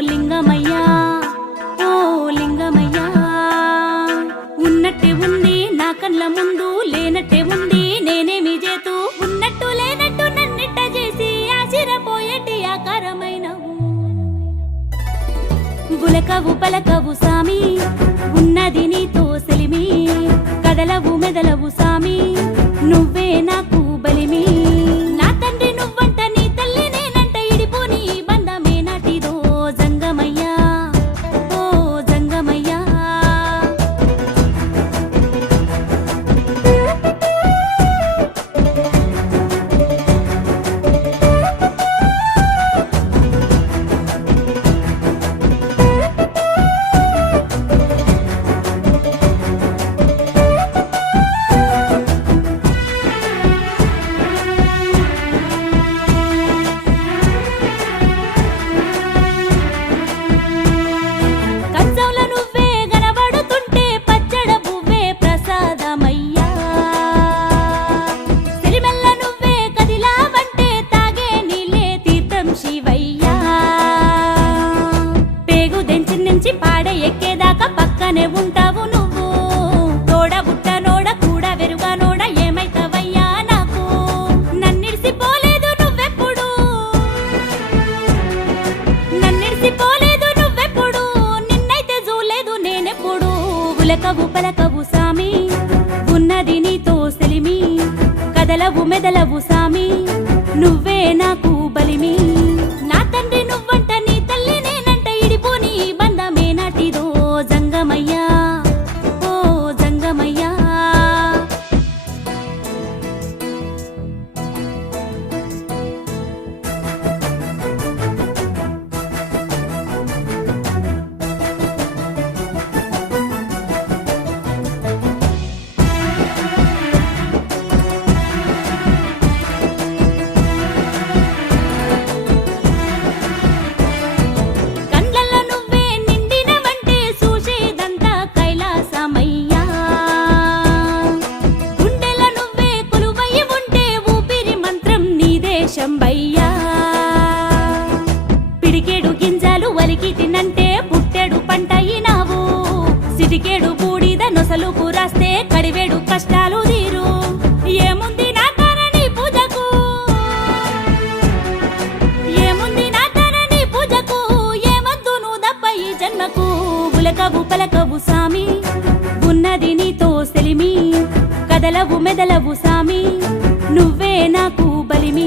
లింగమయ్యా ఓ లింగమయ్యా. ఉన్నట్టే ఉంది నా కళ్ళ ముందు లేనట్టే ఉంది నేనేమి చేతూ. ఉన్నట్టు లేనట్టు నన్నిట్ట చేసి ఆశిరపోయేటి ఆకారమైనవు. బులకవు పలకవు సామి ఉన్నది నీ పేగు నుంచి పాడ ఎక్కేదాకా పక్కనే ఉంటావు నువ్వు. తోడ బుట్ట నోడ కూడా వెరుగా నోడ ఏమైతావయ్యా నాకు? నన్నిడిసిపోలేదు నువ్వెప్పుడు? నన్నిడిసిపోలేదు నువ్వెప్పుడు? నిన్నైతే చూలేదు నేనెప్పుడు? ఉలకవు పలకవు సామి ఉన్నది నీతో సెలిమి కదలవు మెదలవు సామి నువ్వే నాకు బలిమి. నా తండ్రి నువ్వు నీ పిడికేడు గింజలు వలికి తినంటే పుట్టెడు పంట అయినావు. సిటికేడు బూడిద నొసలు కూరాస్తే కడివేడు కష్టాలు తీరు. ఏముంది నా కారణి పూజకు? ఏముంది నా ధరణి పూజకు? ఏమద్దు నువ్వు దప్ప ఈ జన్మకు? ఉలకవు పలకవు సామి ఉన్నది నీతో సెలిమి కదలవు మెదలవు సామి నువ్వే నాకు బలిమి.